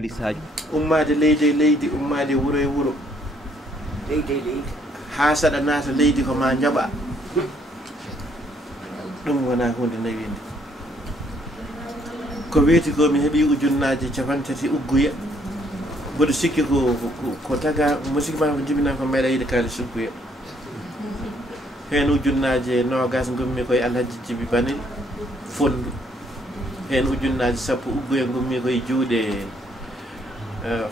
Mali Sadio ummade leydi e leydi ummade wuro e wuro leydi ha saɗa naata leydi ko ma jaɓa ɗum wona hunde nawinde ko weeti ko mi heeɓi ujunnaje 50 ugguya mboɗo sikki ko taga musidɗo ma ko jibina ko meeɗa yiide kalis ugguya hen ujunnaje nogas gummi koye Alhaji Djiby Banel Fondu hen ujunnaje 10 ugguya gummi koye juuɗe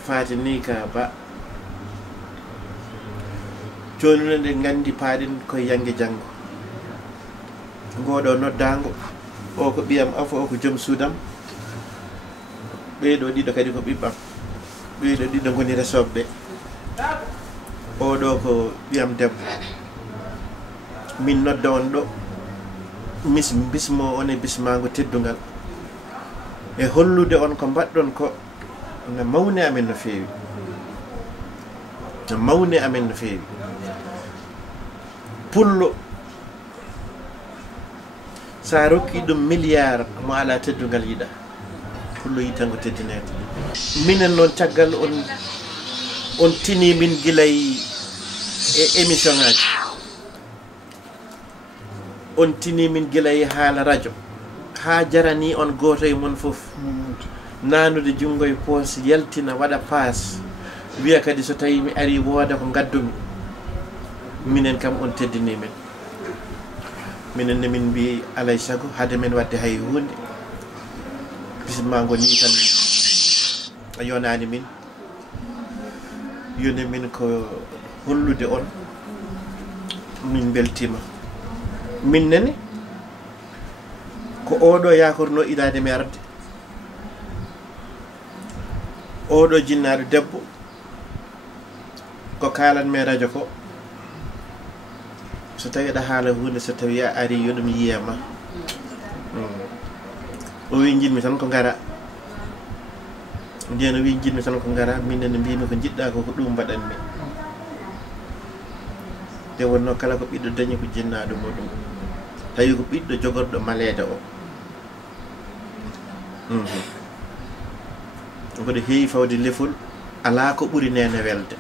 Fatinika Ba joni nde gandi paaɗen koye Yangue Dianggo ngoɗo noddago o ko ɓiyam afo o ko joom suudam ɓeeɗo ɗiɗo kadi ko ɓiɓɓam ɓeeɗo ɗiɗo goni resoɓeɓe oɗo ko ɓiyam debbo min nodda on ɗo bismo on e bismago teddugal e hollude on ko mbaɗɗon ko no mawni amen no feewi no mawni amen no feewi pullo sa rokki ɗum milliard mo ala teddugal yiɗa pullo yi tan ko teddinede minen noon caggal on tini min guilay e émission ngaji on tini min guilay haala radio ha jarani on goto e mon foof nanude jungo e poos yaltina waɗa paas wiya kadi so tawi mi ari wooda ko gaddumi minen kam on teddini men minen ne min mbi alay sago hade men wadde hay hunde bisimmango ni tan a yonani min yoni min ko hollude on min beltima min nene ko oɗo yakorno iɗade mi arde oɗo jinnaɗo debbo ko kalanmi radio ko so tawi aɗa haala hunde so tawi a ari yo ɗum yiyama o wi jinmi tan ko gara nden o wi jinmi tan ko gara minenne mbimi ko jiɗɗa ko ɗum mbaɗanmi nde wonno kala ko ɓiɗɗo dañi ko jinnaɗo muɗum tawi ko ɓiɗɗo jogorɗo malede o mboɗo heewi fawde lefol ala ko ɓuuri nene welde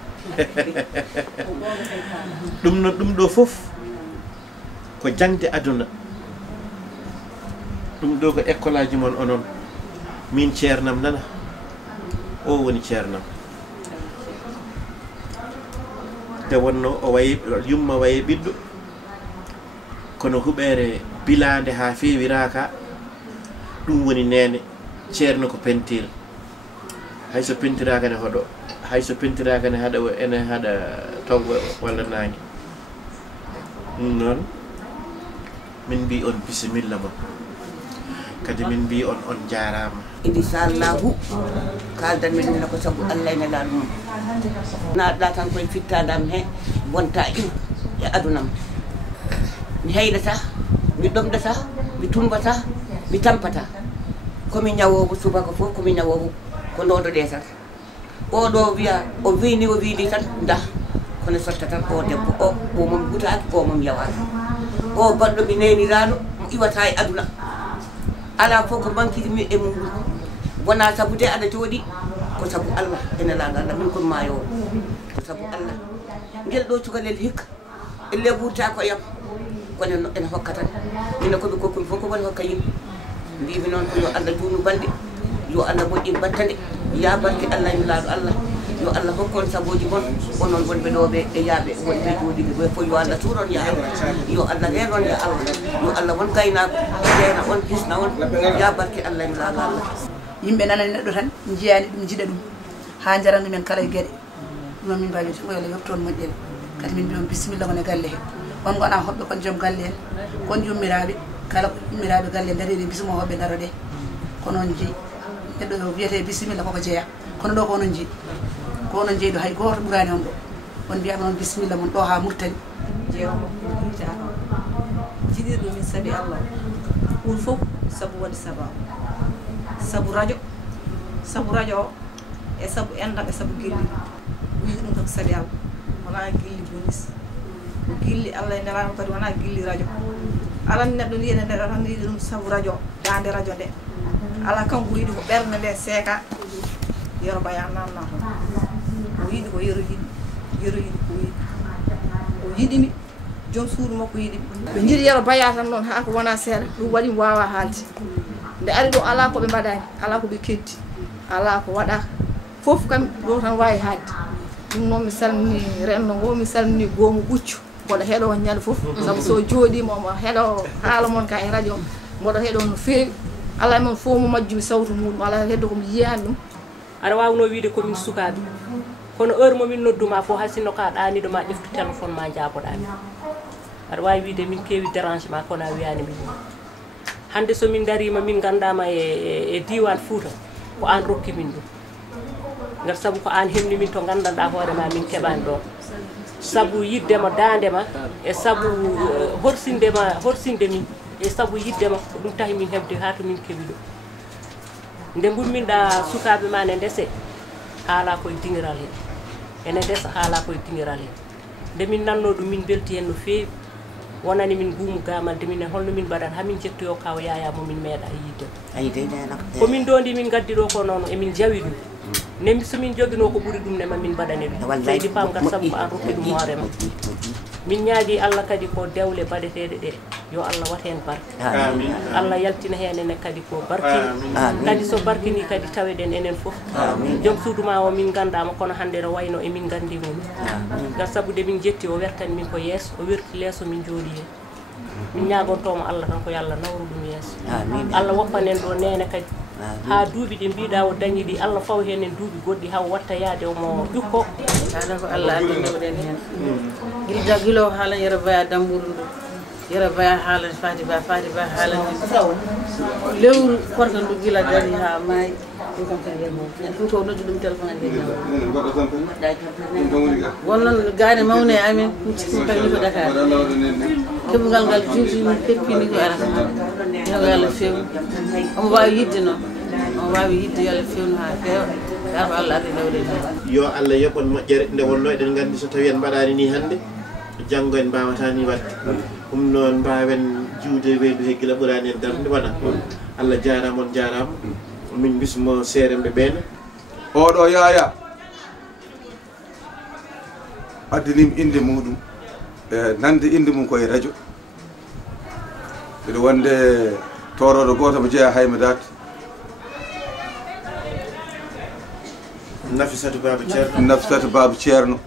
ɗum ɗo fof ko jangde aduna ɗum ɗo ko école aji mon onon min ceernam nana o woni ceernam nde wonno o wayi yumma waye ɓiɗɗo kono huɓere bilande ha feewiraka ɗum woni nene ceerno ko pentire hayso pentiraka ne hoɗo hayso pentiraka ne haɗa ene haɗa toggo walla nangue ɗum noon min mbi on bisimilla mon kadi min mbi on jarama inchallahu kaldan min ko sabu Allah ene laal mum naɗɗa tan koye fittadam he bonta in e adunam mi haydata mi ɗomɗata mi tumbata mi tampata komi ñawowo subaka fof komi ñawowo ko ndoɗoɗe tan oɗo wiya o wini o wiini tan da kono sotta tan o debbo o mom gutaki o mom yawaki o baɗɗo mi neniraɗo mo iwata e aduna ala fof ko mankitimi e muɗum wona sabu de aɗa jooɗi ko sabu Allah ene laga Allah min komi mayowo ko sabu Allah guel ɗo cukalel hikka elle ɓurta ko yam kono ene hokka tan mino koɓe kokkumi fof ko woni hokka yimɓe mbimi noon ko yo Allah juunu balɗe yo Allah moƴƴin battane ya barke Allah mi laaɗo Allah yo Allah hokkon saboji mon onon wonɓe ɗo ɓe e yaaɓe wonɓe jooɗiɓe ɓe fof yo Allah tuuron ya Allah yo Allah reenon ya Allah yo Allah won gaynako jeena on hisna on ya barke Allah mi laaɗo Allah yimɓe nanani neɗɗo tan jiyani ɗum jiiɗa ɗum ha jarandu men kala e gueɗe ɗum min mbawi o Allah yoftoon moƴƴere kadi min mbiyon bisimilla wone galle he on gona hoɓɓe kon joom galle en kon yummiraɓe kala yummiraɓe galle dareɗe bisimo hoɓɓe daro ɗe ko noon jeeyi neɗɗo o wiyete bisimilla koko jeeya kono ɗo ko onon jeeyi ko onon jeeyi ɗo hay goto ɓurani on ɗo on mbiyaɓe noon bisimilla mon ɗo ha murtani jeewamo hitaka jiɗir ɗum min saabi Allah ɗum fof saabu waɗi sabu radio o e saabu endam e saabu gilli wiide ɗum tan saabi Allah wona gilli bonis ko gilli Allah e nelama kadi wona gilli radio alan neɗɗo ni ene ndeɗo tan yiɗi ɗum saabu radio dande radio nde ala kanko yiɗi ko ɓerde nde seeka yero baya nanna toon o yiɗi ko yero yiɗi ko yiɗi o yiɗimi joom suudu makko yiɗimi ɓe jiiɗi yero baya tan noon haa ko wona seeɗa ɗum waɗi mi wawa haalde nde ari ɗo ala ko ɓe mbaɗani ala ko ɓe keddi ala ko waɗaka fof kam ɗo tan wawi haalde ɗum noon mi salmini renno ngo mi salmini goomu ɓuccu mboɗo heeɗo ñande fof saabu so jooɗima omo heeɗo haala moon ka e radio mboɗo heeɗo no feewi ala moon fof mo majjumi sawtu muɗum ala heddo komi yiyani ɗum aɗa wawno wiide komin sukaɓe kono heure momin nodduma fof hay sinno ka ɗaniɗo ma ƴeftu téléphone ma jaboɗami aɗa wawi wiide min keewi dérangement kono a wiyani min hande somin darima min gandama e diwan Fouta ko an rokki min ɗum ngar saabu ko an hemni min to gandanɗa hoorema min keɓani ɗon saabu yiddema dandema e saabu horsinde min e saabu yiddema ko ɗum tahi min heɓde ha to min keeɓi ɗo nde gumminɗa sukaɓe ma ne ndese haala koye dingiral he ene ndesa haala koye dingiral he nde min nanno ɗum min belti hen no feewi wonani min guumu gamal de minen holno min mbaɗat hamin jettoyo kaw yaya momin meeɗa yidde komin dondi min gaddi ɗo ko noon emin jawi ɗum nemi somin joguino ko ɓuuri ɗum nema min mbaɗane ɗum seydi pam gat saabu ko an rokki ɗum hoorema min ñaagui Allah kadi ko dewle baɗeteɗe ɗe yo Allah wat hen barke Allah yaltina hen ene kadi ko barkini kadi so barkini kadi taweɗen enen foof joom suuduma o min gandama kono hande no wayno emin gandimo gat saabu de min jetti o wertani min ko yeeso o werti leeso min jooɗi hen min ñagontomo Allah tan ko yo Allah nawru ɗum yeeso Allah woppanen ɗo nene kadi ha duuɓi ɗi mbiɗa o dañi ɗi Allah faw hen en duuɓi goɗɗi haw watta yaade omo ƴukko haala ko Allah andi ndewɗen hen guilda guilo haalan yero baya damburu ndu yero baya haalan Fati Ba haalan lewru korka ndu gila dari ha maayi ɗum kam kadi yemo ɗum ko noddi ɗum téléphone ande wonnoon gaane mawne e amen ɗum kadi ko Dakar keɓugal ngal juuti peppini ko arata yo Allah feewu omo wawi yidde noon omo wawi yidde yo Allah fewnu ha feewa ga ko Allah ardi ndewɗen hen yo Allah yoɓon moƴƴere nde wonno eɗen gandi so tawi en mbaɗani ni hande janggo en mbawata ni wadde ɗum noon mbawen juude weedu he guila ɓurani en darde waɗa Allah jarama on jarama min bismo seeremɓe ɓeene oɗo yaya addinim inde muɗum e nande inde mum koye radio ɓeɗo wonde toroɗo goto mo jeeya hayma date Nafissatou Baba Ceerno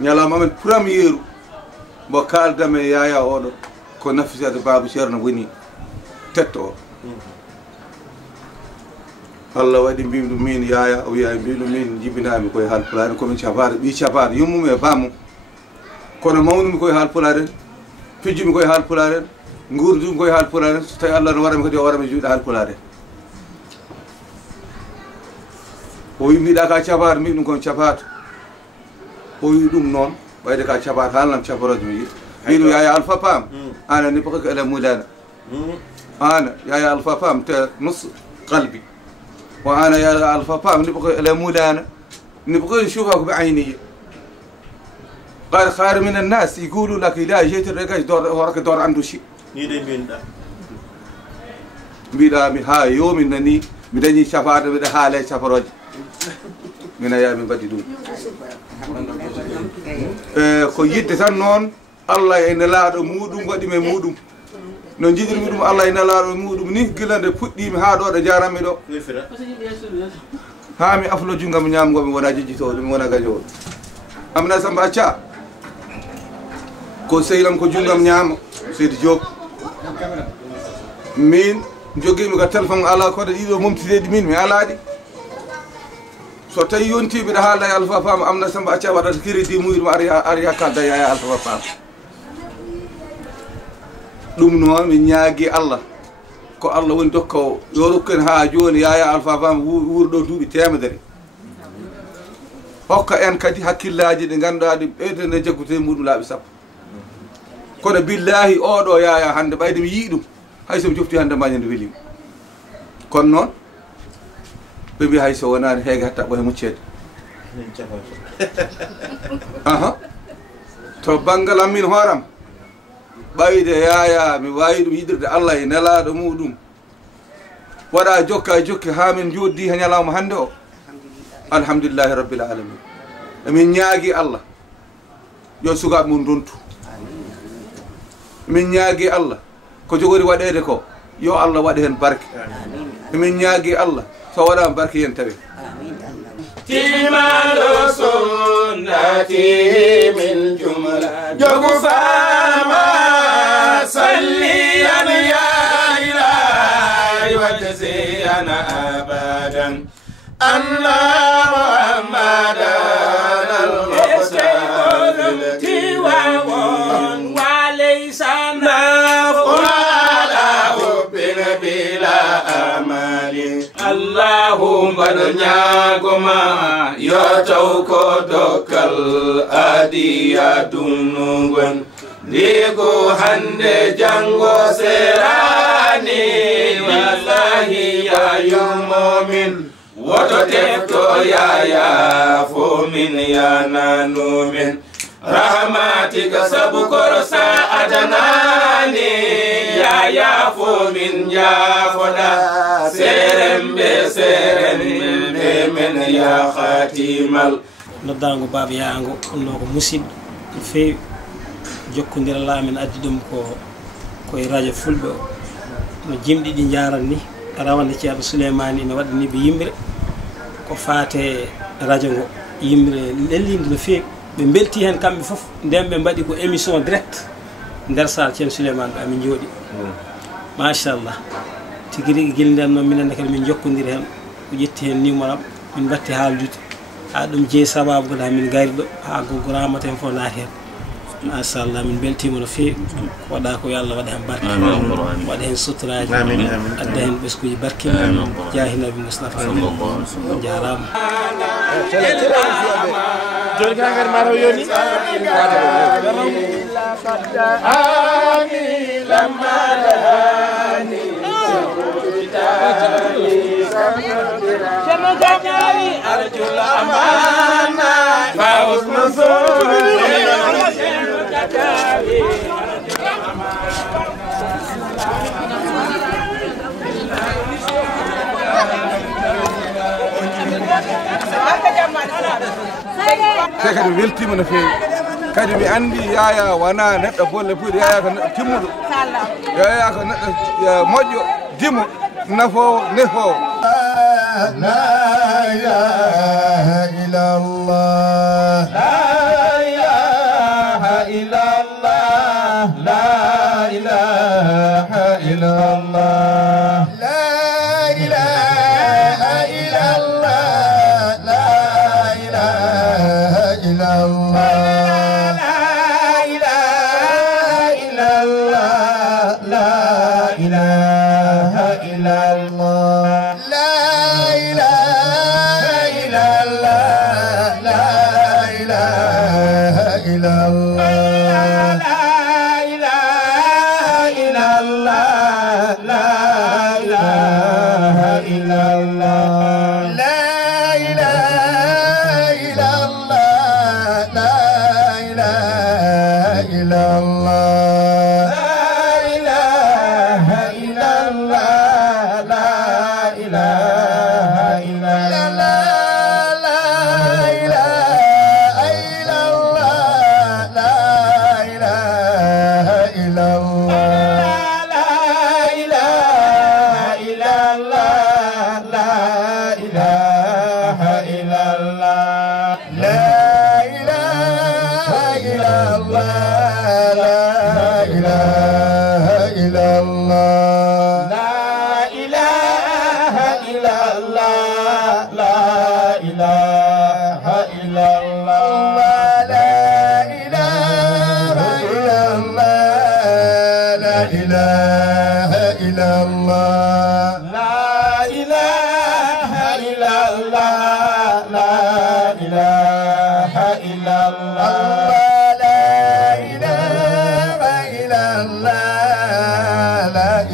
ñalawma amen premiére mbo kaldame yaya oɗo ko Nafissatou Baba Ceerno woni tetto o Allah waɗi mbimi ɗum min yaya o wiya mbi ɗum min jibinami koye Haalpulaar komin capaɗo ɓi capaɗo yummum e bamum kono mawnumi koye Haalpulaar en pijjumi koye Haalpulaar en gurdumi koye Haalpulaar en so tawi Allah no waɗami kadi o waɗami juuɗe Haalpulaar en o wi mbiɗa ka capato mbi ɗum kon capato o wi ɗum noon ɓayde ka capato haalnam caparode mi yi mbi ɗum yaya Alpha Pam ana ni bokoko ele mulana ana yaya Alpha Pam te nus qalbi wa ana yaya Alpha Pam ni bokoko ele mulana ni bokoko نشوفك بعيني قال خير من الناس يقولوا لك لا جيت الرجاج دور وراك دور عنده شيء بيدا من ها يوم إنني بدني شفاعة بده حاله شفاعة من أيام بديدو كويت تسنون الله إن لا مودم قديم مودم نجدر مودم الله إن لا مودم نيه قلنا نفوتي مهادو رجارا ميدو هامي أفلو جونغا منيام غو ونا جيجيتو ونا غاجو أمنا سامباچا ko seylam ko jungam ñaama seydi Diop min jogimi ko téléphone ala ko ɗiɗo momtiteɗi min mi alaɗi so tawi yontiɓe ɗo haalda e Alpha Pam amna Samba acca waɗata crédit muyɗum ari kalda yaya Alpha Pam ɗum noon min ñaagui Allah ko Allah woni dokka o yo rokken ha joni yaya Alpha Pam wuurɗo duuɓi temedere hokka en kadi hakkillaji ɗi ganduɗa ɗi ɓeydene jaggute muɗum laaɓi sappo kono billahi oɗo yaya hande ɓayde mi yii ɗum hay somi jofti hande mbaña nde welimi kono noon ɓe mbi hay so wonani heege hatta ɓoye muccede to banggal am min hooram ɓayde yaya mi wawi ɗum yiɗirde Allah e nelaɗo muɗum waɗa jokka jokki ha min joddi ha ñalawma hande o alhamdulillahi rabbil alamin emin ñaagui Allah yo sukaɓe mum dontu emin ñaagui Allah ko jogori waɗede ko yo Allah waɗa hen barke emin ñaagui Allah so waɗama barke yen tawi تمال سنتي من جملة جوفا ما صليا يا إلهي وجزينا أبدا أن محمدا المختار وليس نفع على حب بلا أمل اللهم نياغما يوتوكو دوكال أديات نونغن ليغو هاندي جانغو سيراني والله يا يومين وتتفتو يا فومين يا نانومين رحماتك سبكر ساعدناني يا فومين يا فدا سيرم بسيرم من يا خاتيمال noddaango baaba yaango onno ko musidɗo no feewi jokkondira laamen addi ɗum koye radio fulɓe o no jimɗi ɗi jaran ni rawande ceerno souleymane ina waɗani ɓe yimɓre ko faate radio ngo yimɓe lellinde no feewi ɓe belti hen kamɓe fof nden ɓe mbaɗi ko émission direct nder sal ceerno souleymane ɓe amin jooɗi machallah tigi rigui guila nden noon minenne kadi min jokkodiri hen ko ƴetti hen numéro am min batti haaldude ha ɗum jeeyi sababu kadi min gari ɗo ha goggo ramata hen fof naati hen machallah min beltima no feewi waɗa ko yo Allah waɗa hen barke waɗa hen suturaji adda hen ɓeskuji barke jahinabi Moustapha jarama joni ka ngari mataw yoni أرجو الأمانة فحسن kadi weltima no fewi kadi mi andi yaya wona neɗɗo bolle puyɗo yaya ko neɗɗo timmuɗo yaya ko neɗɗo moƴƴo dimo nafowo nefowo لا إله إلا الله لا إله إلا الله لا إله إلا الله لا إله إلا الله لا إله إلا الله لا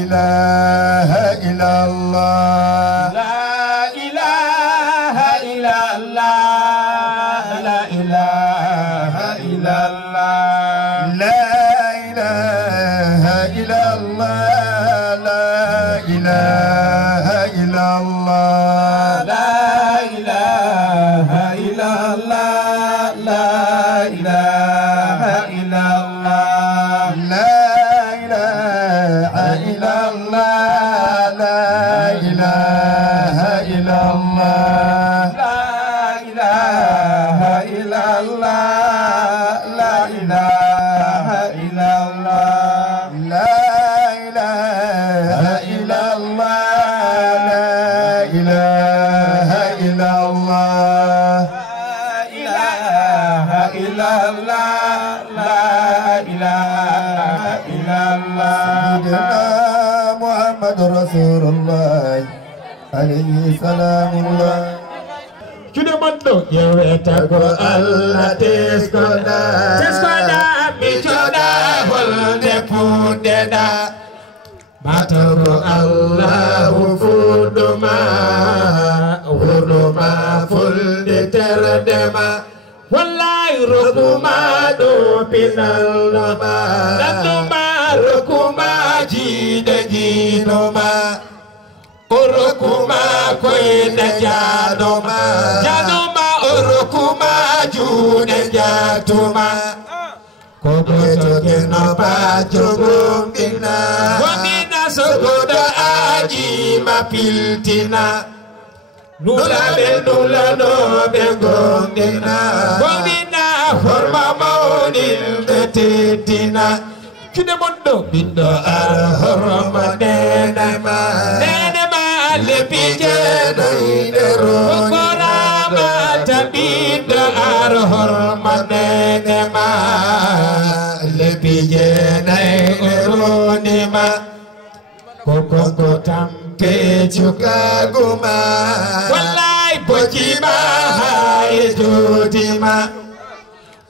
إله إلا الله لا إله إلا الله الله لا إله إلا الله سيدنا محمد رسول الله عليه سلام الله Jude mando yeweta ko Allah teskoda mi joda holde pudeda matago Allah fuduma fulde terdema wallahi rokuma do pinalma daduma rokuma jide jinoma orokuma koyne jadoma orokuma jude jatuma kogoto keno bajogum gomina sogoda aji mapiltina nula no be gomina forma maudil betetina kide mondo bindo horma nenema lebije naidero korama tabida horma nenema lebije naidero nema koko tampe chukaguma wallahi bojima haye jodima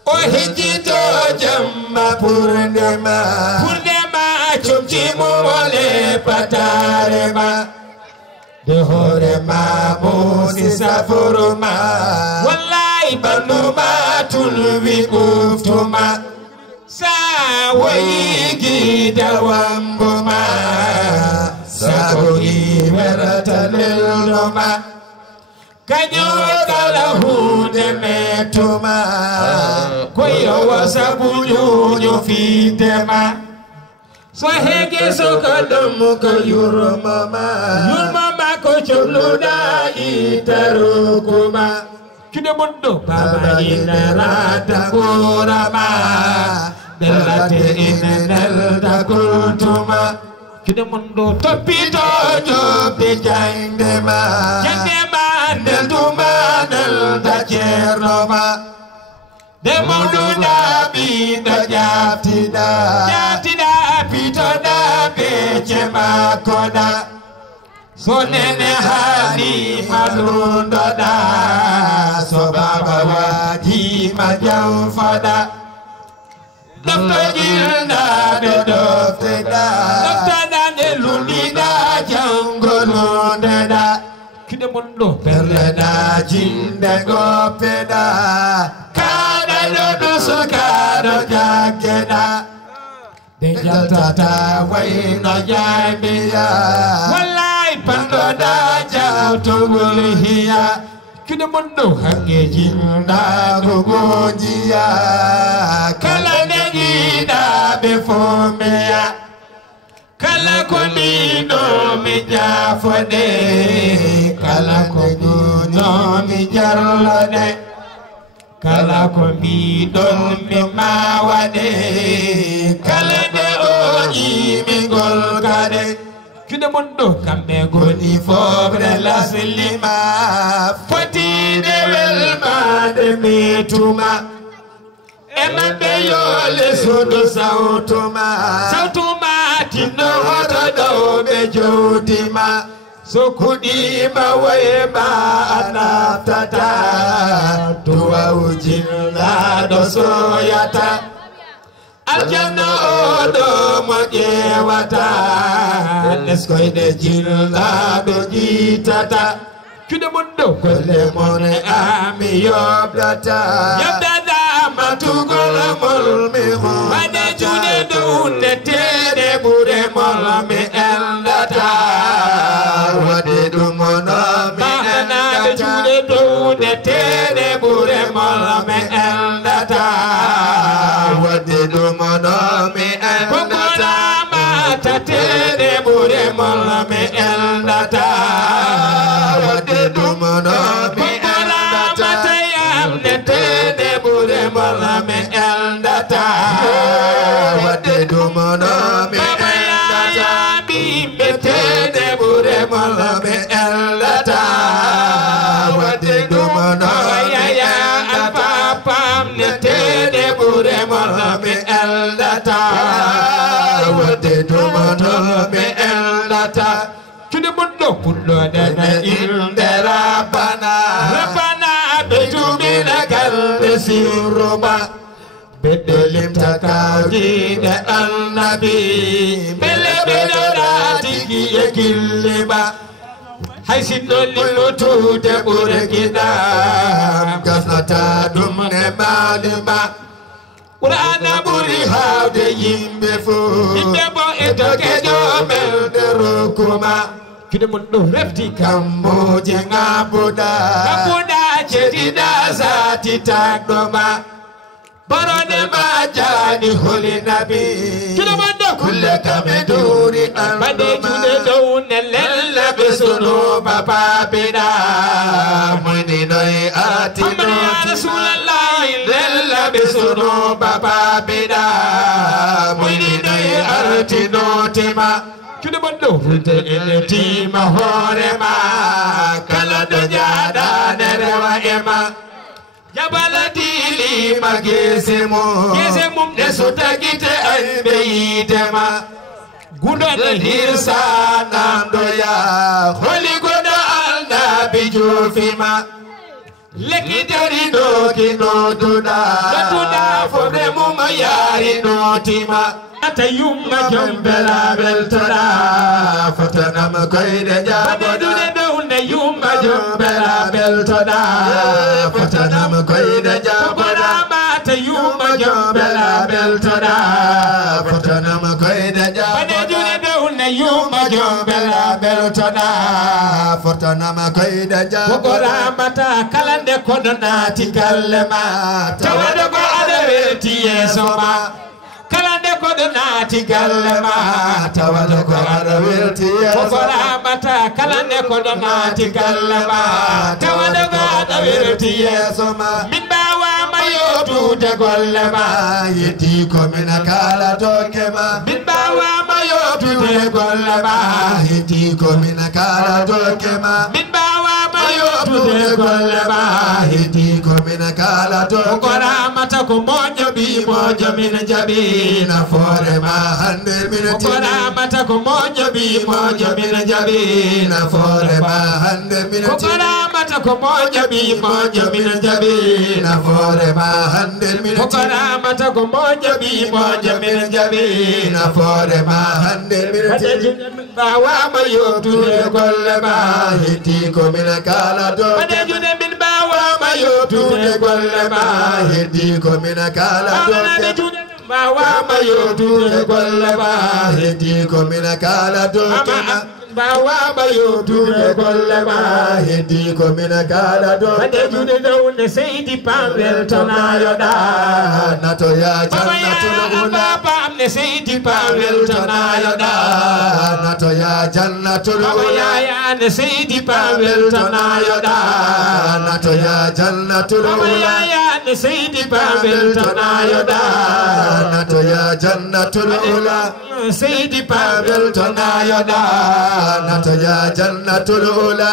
o hijito jamma purnema chumchimu wale patarema de horema musi safuruma wallahi banuma tulvi kuftuma sa wayigi dawambuma sagogi werataleloma kanyo kala hude metuma koyo wasabunyo fitema so hege so kadam ko yurmama ko chuluda itarukuma kide mondo baba inarata kurama delate inelda kultuma kide mondo topito jobe jangdema deltuma delta chernoma demondo nabi da jatida pitoda bechema koda sonene hali malundoda so baba waji majamfada dokta jilda de dofteda dokta dane lulida jangolundeda kide mondo perleda jinde gopeda kada do sokado jakeda Dejaltata wayno jamiya wallahi pandoda jawtogolhiya kide mondo hange jinda gogojiya kala negida be fomeya kala konino mi jafode kala konino mi jarlode kala ko bidon mi mawade kala de oji mi gol kade kide mondo kambe goni fobre la selima foti de welma de mituma embe yo le sodo sautuma tino hata do be jotima sokudi maweba anatata tuwa ujinla do soyata aljana odo mojewata neskoide jilla do jitata kide mondo kole mone ami yobdata matugol mol mi ho bade jude do tere bure mol mi eldata wade do mono mi eldata jude do tere bure mol mi eldata wade do mono mi eldata mata tere bure mol mi eldata wade do mono mi eldata tere bure mol mi eldata wade do mono mi eldata bimbe tere bure mol mi eldata wade do mono mi eldata pam ne tere puɗɗoɗena inde rabbana rabbana ɓetumina galɗe sirruma ɓeɗɗe limta kawdiɗe annabi bele ɓeɗoɗa tigi e gillima hay sinno lillutude ɓure giɗam gasnata ɗum ne malima Qur'ana ɓuri hawde yimɓe fof yimɓe bo e dogejo melde rokkuma kide mon ɗo refti kammoje ngabbuɗa cediɗa sati tagɗoma borone ma jani holi nabi kide mon ɗo kulle kame duri ɓaɗe juɗe dow ne lellaɓe sono babaɓeɗa moyninoye atino ya rasulallah lellaɓe sono babaɓeɗa moyninoye artinotima juɗe mon ɗo fulde ene tima hoorema kala ɗo jaɗane rewa ema jabala dilima gese mum ɗe so tagite ayɓe yidema guɗoɗe hirsa namɗoya holi goɗo alnabi jofima lekki darino kinoduɗa foɓe mum yarinotima ata yumma jombela beltoɗa fotanam koyɗe jaboɗa ɗowne yumma jombela beltoɗa fotanam koyɗe jaboɗa mata yumma jombela beltoɗa fotanam koyɗe jaboɗa ɗowne yumma jombela beltoɗa fotanam koyɗe jaboɗa mata kala nde koɗo naati galle ma tawaɗo ko aɗa weeti yeeso ma kala nde koɗo naati galle ma tawaɗo ko aɗa welti yeesoramata kala nde koɗo naati galle ma tawaɗo ko aɗa welti yeeso ma min mbawama yotude golle ma yetti komin kala dokke ma min mbawama yotude golle ma yetti komin kala dokke ma min mbawama yotude golle ma yetti komin kala dokke goramata ko moƴƴo ɓi moƴƴo min jaɓi naforema hande min koramata ko moƴƴo ɓi moƴƴo min jaɓi naforema hande min koramata ko moƴƴo ɓi moƴƴo min jaɓi naforema hande min koramata ko moƴƴo ɓi moƴƴo min jaɓi naforema hande min bawama yotude golle ma yetti komin kala do baɗejude min bawama yotude golle ma yetti komin kala do bawama yotude golle ma heddi komin kala dokema bawama yotude golle ma heddi komin kala dokema jude downe seydi pamel tonayoɗa natoya jannatul ula pamne seydi pamel tonayoɗa natoya jannatul ula yane seydi pamel tonayoɗa natoya jannatul ula yane seydi pamel tonayoɗa natoya jannatul ula seydi pamel tonayoɗa natoya jannatul ula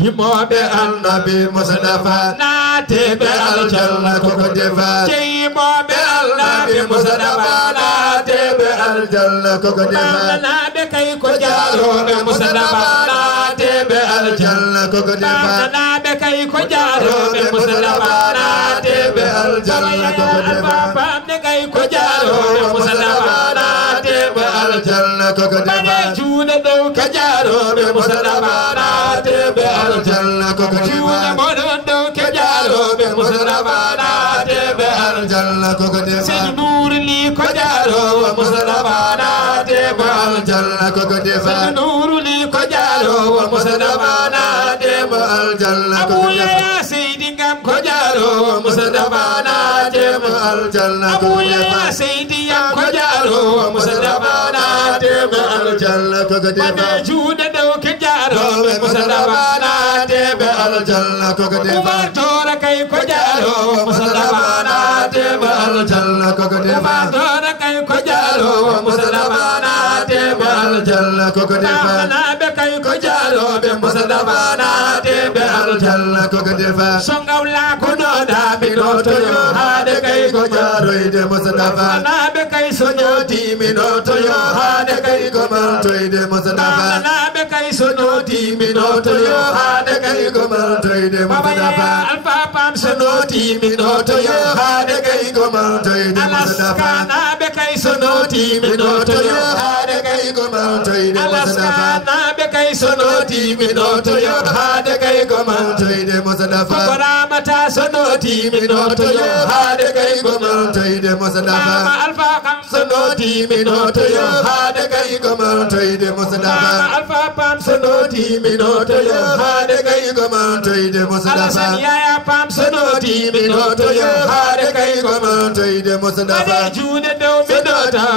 yimoɓe annabi mustafa nateɓe aljanna koko defa yimoɓe annabi mustafa nateɓe aljanna koko defa naɓe kay ko jaroɓe mustafa nateɓe aljanna koko defa naɓe kay ko jaroɓe mustafa nateɓe aljanna koko defa pamde kay ko jaroɓe mustafa nateɓe aljanna koko defa juuɗe dow ka jaroɓe mustafa nateɓe aljanna koko defa juuɗe moɗon dow ka jaroɓe mustafa nateɓe aljanna koko defa seydi nurli ko jarowo mustafa nateɓe aljanna koko defa seydi nurli ko jarowo mustafa nateɓe aljanna koko defa seydi ngam ko jarowo mustafa nateɓe aljanna koko defa seydi yam ko jarowo mustafa nateɓe aljanna koko defa juuɗe dow ke jaroɓe mustafa nateɓe aljanna koko defa umar tora kay ko jarowo mustafa nateɓe aljanna koko defa umar tora kay ko jarowo mustafa nateɓe aljanna koko defa naɓe kay ko jaroɓe mustafa nateɓe aljanna yalla ko defa songaw la ko doda mi no to yo hade kay ko jaroyde Mustafa nabe kay soñoti mi no to yo hade kay ko maltoyde Mustafa nabe kay soñoti mi no to yo hade kay ko maltoyde Mustafa alfa pam soñoti mi no to yo hade kay ko maltoyde Mustafa nabe kay soñoti mi no to yo hade kay ko maltoyde Mustafa nabe kay soñoti mi no to yo hade kay ko maltoyde Mustafa koramata soñoti mi no to yo hade kay ko maltoyde Mustafa alfa kam soñoti mi no to yo hade kay ko maltoyde Mustafa alfa pam soñoti mi no to yo hade kay ko maltoyde Mustafa ya pam soñoti mi no to yo hade kay ko maltoyde Mustafa jude do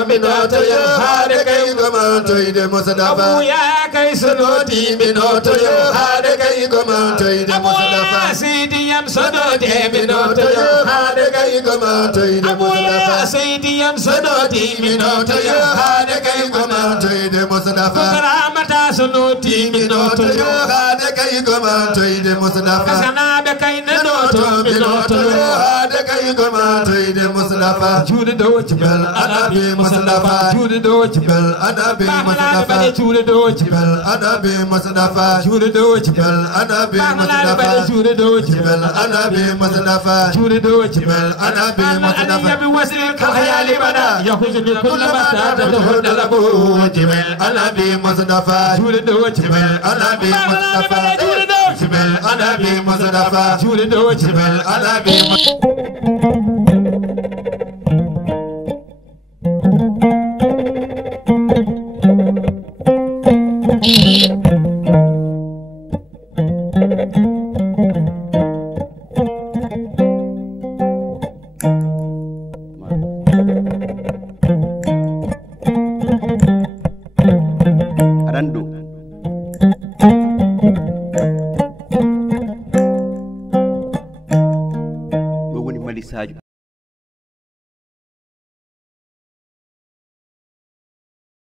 mi no to yo hade kay ko maltoyde Mustafa ya kay soñoti mi no to yo hade kay ko maltoyde Mustafa sidi yam soñoti mi no to yo hade kay ko maltoyde Mustafa sidi yam soñoti mi no to yo hade kay ko maltoyde Mustafa ramata soñoti mi no to yo hade kay ko maltoyde Mustafa sana be kay ne no to mi no to yo hade kay ko maltoyde Mustafa jude do jibal anabi Mustafa jude do jibal anabi Mustafa jude do jibal anabi Mustafa jude do jibal anabi Mustafa jude do jibal anabi Mustafa jude do jibal anabi Mustafa yabi wasil ka khayali bada yakhuz bi kull mata tadhud lahu jibal anabi Mustafa jude do jibal anabi Mustafa jude do jibal anabi Mustafa jude do jibal anabi Randu ɗo woni Mali Sadio